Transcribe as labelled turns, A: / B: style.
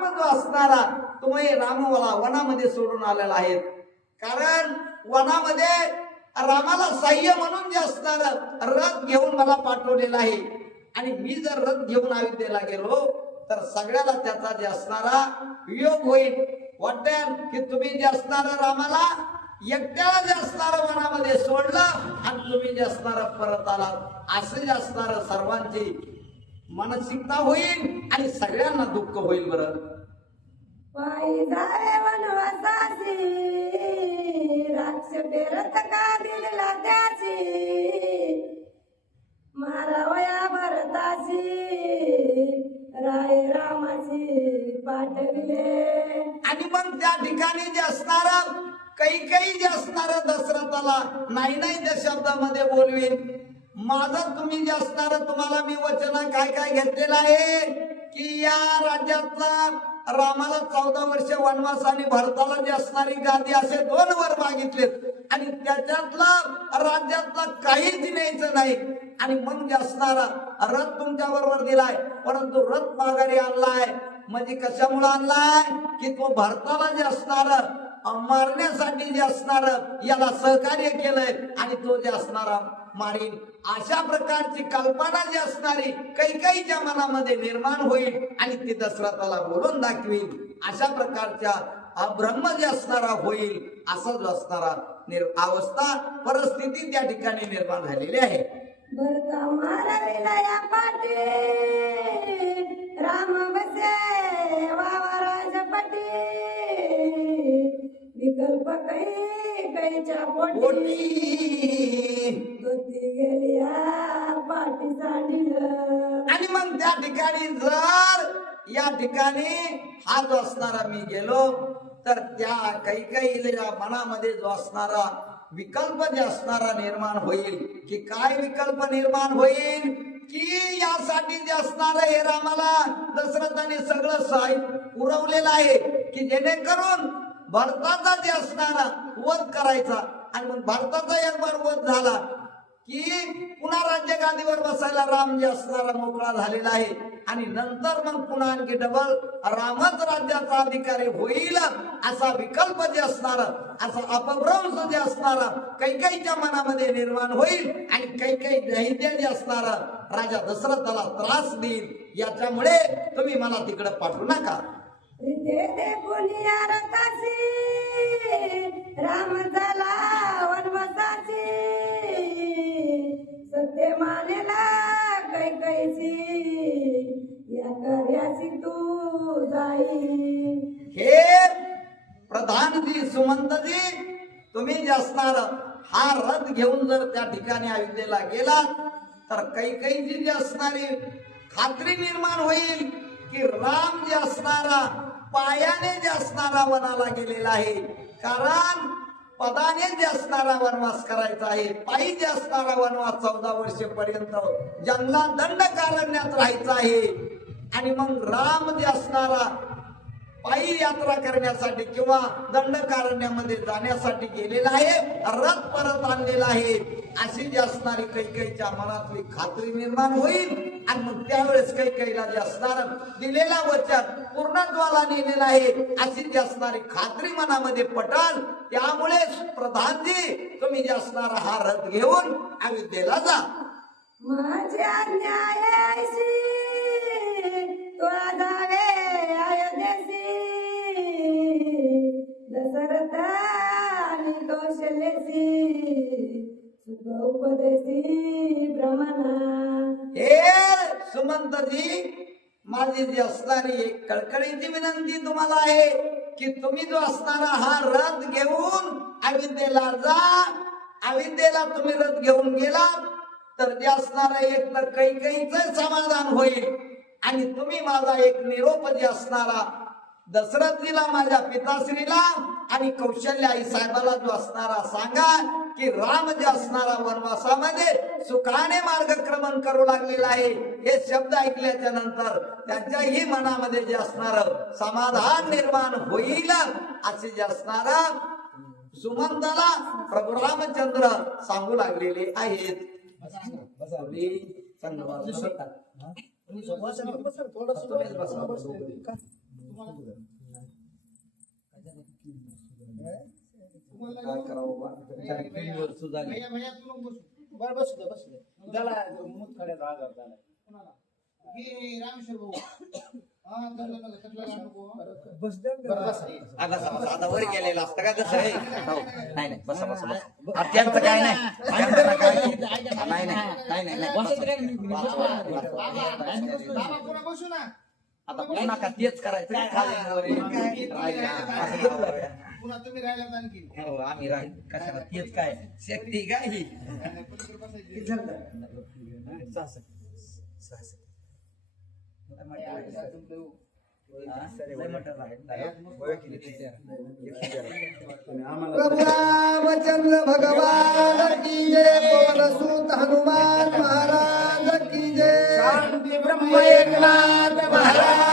A: राम जो असणारा तुम्ही रामवाला वनामध्ये सोडून आलेला आहे. कारण वनामध्ये रामाला सह्य म्हणून जे असणार रथ घेऊन मला पाठवलेला आहे. आणि मी जर रथ घेऊन अयोध्येला गेलो तर सगळ्याला त्याचा जे असणारा योग होईल. वाटेल की तुम्ही जे असणार रामाला एकट्याला जे असणार वनामध्ये सोडलं आणि तुम्ही जे असणार परत आलात. असं जे असणार सर्वांची मानसिकता होईल आणि सगळ्यांना दुःख होईल बरं.
B: पायी जावे वनवासाची राक्ष पेरत का त्याची मारावया भरताची राय रामाची पाठविले
A: आणि मग त्या ठिकाणी जे असणार काही काही जे असणार दशरथाला नाही नाही त्या शब्दामध्ये बोलवीन. माझं तुम्ही जे असणार तुम्हाला मी वचन काय काय घेतलेलं आहे? की या राज्यातला रामाला चौदा वर्ष वनवास आणि भारताला जे असणारी गादी असे दोन वर मागितलेत. आणि त्याच्यातला राज्यातला काहीच न्यायचं नाही. आणि मग जे असणारा रथ तुमच्या बरोबर दिलाय. परंतु रथ माघारी आणलाय. म्हणजे कशामुळे आणलाय? की तो भारताला जे असणार मारण्यासाठी जे असणार याला सहकार्य केलंय. आणि तो जे असणारा मारीन अशा प्रकारची कल्पना जी असणारी कैकाईच्या मनामध्ये निर्माण होईल आणि ती दशरथाला बोलून दाखवील. अशा प्रकारच्या अब्रह्म जे असणारा होईल असं जो असणारा अवस्था परिस्थिती त्या ठिकाणी निर्माण झालेली आहे.
B: राम बसे विकल्प काही काहीच्या पोटी.
A: आणि मग त्या ठिकाणी जर या ठिकाणी हा जो असणारा मी गेलो तर त्या काही काही मनामध्ये जो असणारा विकल्प जे असणारा निर्माण होईल की काय विकल्प निर्माण होईल? की यासाठी जे असणार हे रामाला दशरथाने सगळं साहित्य पुरवलेलं आहे की जेणेकरून भारताचा जे असणारा वध करायचा आणि मग भारताचा एक बार वध झाला की पुन्हा राज्य गादीवर बसायला राम जे असणारा मोकळा झालेला आहे. आणि नंतर मग पुन्हा आणखी डबल रामच राज्याचा अधिकारी होईल असा विकल्प जे असणार असा अपभ्रंश जे असणारा कैकाईच्या मनामध्ये निर्माण होईल आणि कैकाई दैत्य जे असणार राजा दशरथाला त्रास देईल. याच्यामुळे तुम्ही मला तिकडे पाठवू नका.
B: राम झाला करायची. या कार्याची तू जाई
A: हे प्रधानजी सुमंतजी तुम्ही जे असणार हा रथ घेऊन जर त्या ठिकाणी अयोध्येला गेला तर काही काही जी जी असणारी खात्री निर्माण होईल की राम जे असणारा पायाने जे असणारा वनाला गेलेला आहे. कारण पदाने जे असणारा वनवास करायचा आहे पायी जे असणारा वनवास चौदा वर्षेपर्यंत जंगलात दंड कारण्यात राहायचा आहे. आणि मग राम जे असणारा पायी यात्रा करण्यासाठी किंवा दंडकारण्यामध्ये जाण्यासाठी गेलेला आहे रथ परत आणलेला आहे. अशी जी असणारी कैकईच्या मनातली खात्री निर्माण होईल. आणि मग त्यावेळेस कैकईला जे असणार दिलेला वचन पूर्णत्वाला नेलेला आहे अशी जी असणारी खात्री मनामध्ये पटाल त्यामुळेच प्रधानजी तुम्ही जे असणारा हा रथ घेऊन अयोध्येला जा.
B: माझ्या न्यायाशी तुला जावे अयोध्येसी दशरथ आणि कौशल्यासी सुख उपदेशी.
A: सुमंतजी माझी जी असणारी एक कळकळीची विनंती तुम्हाला आहे की तुम्ही जो असणारा हा रथ घेऊन अविद्येला जा. अविद्येला तुम्ही रथ घेऊन गेला तर जे असणारा एक तर कैकईच समाधान होईल. आणि तुम्ही माझा एक निरोप जे असणारा दशरथजीला माझ्या पिताश्रीला आणि कौशल्य आई साहेबाला जो असणारा सांगा की राम जे असणारा वनवासामध्ये सुखाने मार्गक्रमण करू लागलेला आहे हे शब्द ऐकल्याच्या नंतर त्यांच्याही मनामध्ये जे असणार समाधान निर्माण होईल असे जे असणार सुमंताला प्रभू रामचंद्र सांगू लागलेले आहेत. आपली आता आता वर का कसं हो. नाही नाही अत्यंत काय नाही नाही. नाही नाही बसू
C: ना
A: आता पुन्हा का तेच करायचं.
C: पुन्हा तुम्ही राहिला आणखी
A: हो आम्ही राहील. कशाला? तेच काय? शक्ती काय ही?
D: भगवान की जय पवन सुत हनुमान.
A: ब्रह्म एकनाथ महाराज।